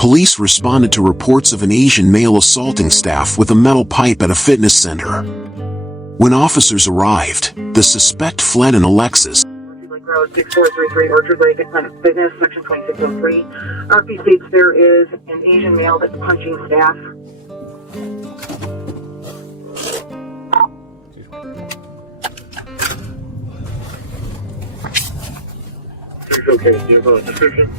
police responded to reports of an Asian male assaulting staff with a metal pipe at a fitness center. When officers arrived, the suspect fled in a Lexus. Road 6433 Orchard Lake at Planet Fitness, section 2603. RP states there is an Asian male that's punching staff. Okay, do you have a description?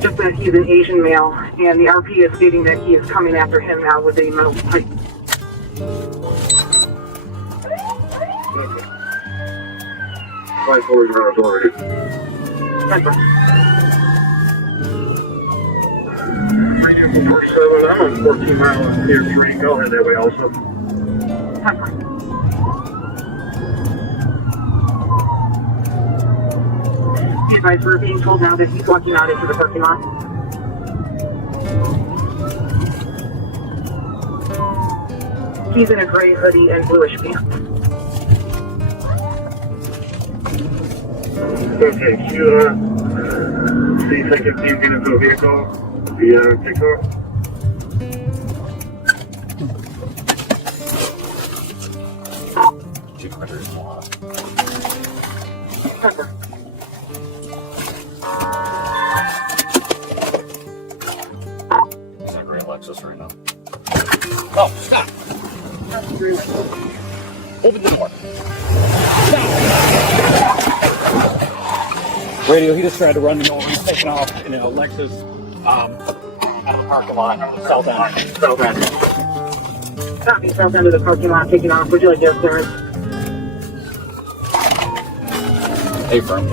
Just that he's an Asian male, and the RP is stating that he is coming after him now with a metal pipe. Okay. 5-4 is our authority. Temper. 347, I'm on 14 mile near train. Go ahead that way also. Temper. You guys were being told now that he's walking out into the parking lot. He's in a gray hoodie and bluish pants. Okay, can you see if I can see you get into a vehicle? The takedown? Temper. He's in a gray Lexus right now. Oh, stop! Open the door. Stop! Radio, he just tried to run me over. He's taking off in a Lexus out of the parking lot. South end. South end. Copy, south end of the parking lot, taking off. Would you like to have clearance? Hey, firm.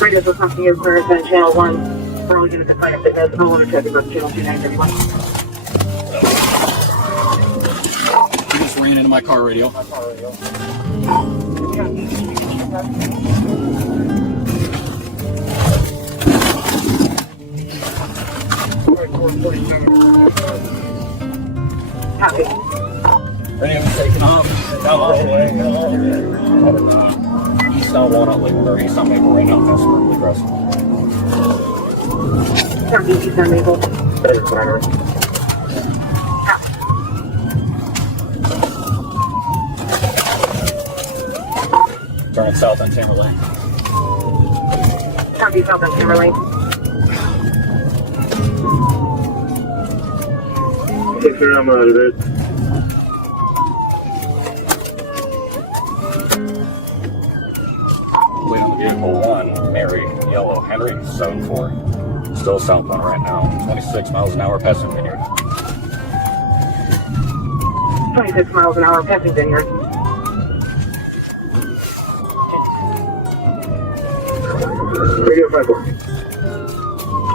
Radio's requesting your clearance on channel 1. For all units at Planet Fitness, no longer traffic about channel 2931. He just ran into my car radio. Copy. Radio's taking off. Down all the way. East on Walnut Lake, or east on Maple right now. That's really aggressive. Copy, east on Maple. Turning south on Timberlake. Copy, south on Timberlake. Take your arm out of it. Waiting vehicle 1, Mary, yellow, Henry, 7-4. Still southbound right now. 26 miles an hour passing Vineyard. 26 miles an hour passing Vineyard. Radio 5-4.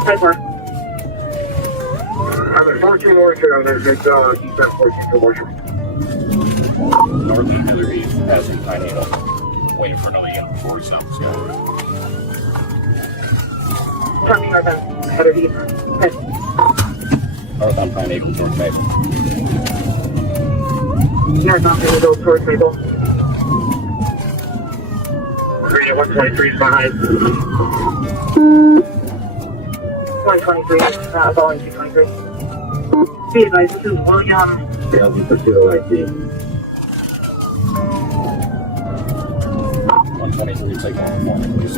5-4. I'm at 14 Orchard. I'm going to take east on 14 to Orchard. North of Miller East, passing Pine Needle. Waiting for another unit before we stop this guy. Copy, north on Heather Heath. North on Pine Eagle, towards Maple. North on Pine Eagle, towards Maple. Radio 123 is behind. 123, volume 223. Be advised, this is William. Yeah, I'll be pursued ID. 123, take one morning, please.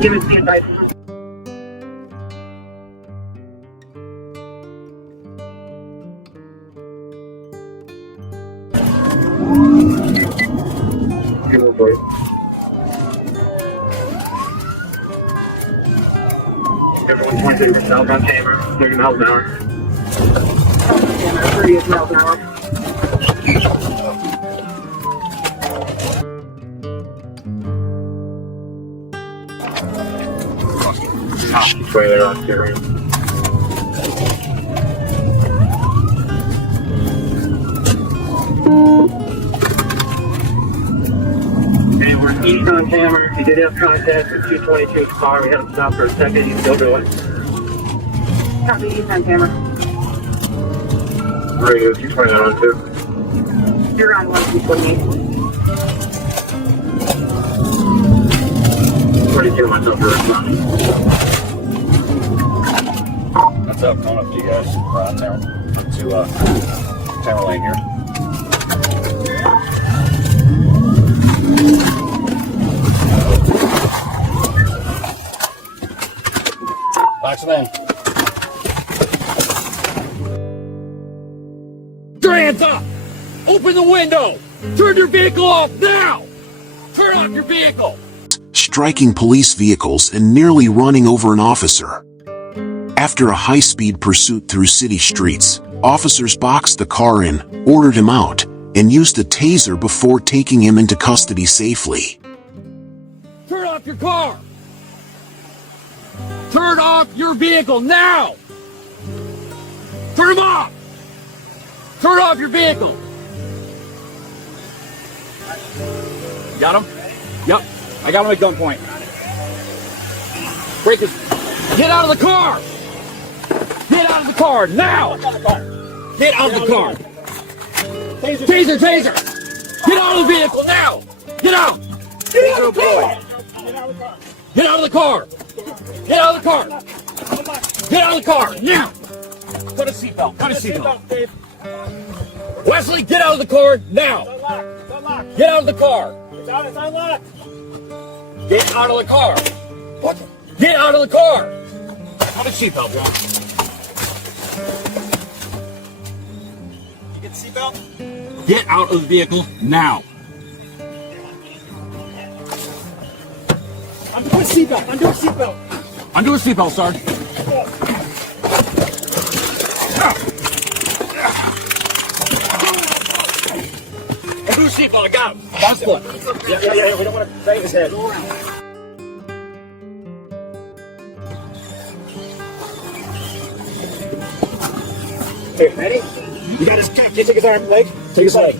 Give us the advice. Everyone's 26 southbound chamber, 30 miles an hour. 30 miles an hour. It's way there on steering. Hey, we're east on camera. He did have contact with 222's car. We had him stop for a second. He's still doing. Copy, east on camera. Radio 229 on 2. You're on 128. 22 myself for responding. What's up? Coming up to you guys. To Tamerlane here. Box them in. Your hands up! Open the window! Turn your vehicle off now! Turn off your vehicle! Striking police vehicles and nearly running over an officer. After a high-speed pursuit through city streets, officers boxed the car in, ordered him out, and used a taser before taking him into custody safely. Turn off your car! Turn off your vehicle now! Turn him off! Turn off your vehicle! Got him? Yep. I got him at gunpoint. Break his... Get out of the car! Get out of the car now! Get out of the car! Taser, taser! Get out of the vehicle now! Get out! Get out of the car! Get out of the car! Get out of the car! Get out of the car now! Put a seatbelt. Put a seatbelt. Wesley, get out of the car now! Get out of the car! It's unlocked. Get out of the car! What? Get out of the car! Put a seatbelt, bro. You get the seatbelt? Get out of the vehicle now! Undo a seatbelt. Undo a seatbelt. Undo a seatbelt, Sarge. Undo a seatbelt, I got him. That's good. Yeah. We don't want to bang his head. Here, ready? You got his cap. Can you take his arm, leg? Take his leg.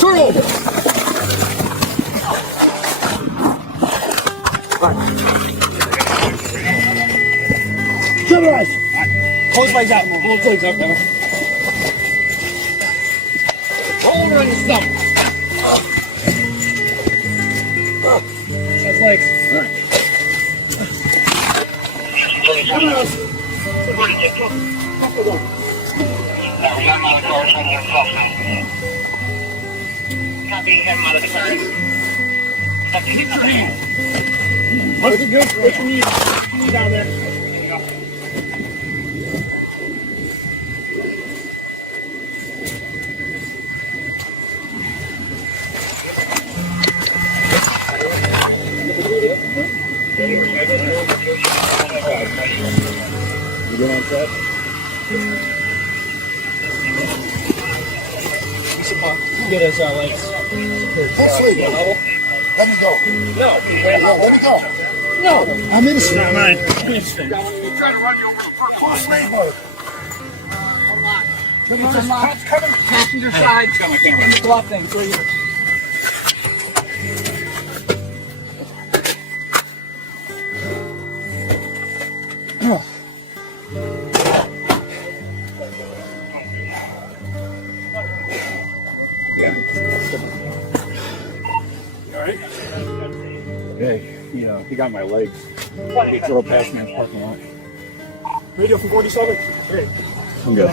Turn over! Stabilize. Hold his legs out. Hold his legs up, brother. Roll over on your stomach. His legs. All right. Copy, him out of the car. Keep your hand. Looks good. Take your knee down there. You going on set? Get his legs. Full sleep. Let me go. No. Let me go. No. I'm innocent. Not mine. Full sleep mode. Passenger side. Got my camera. The glove thing. It's right here. Alright? Hey, he got my legs. He drove past me in the parking lot. Radio from 47. I'm good.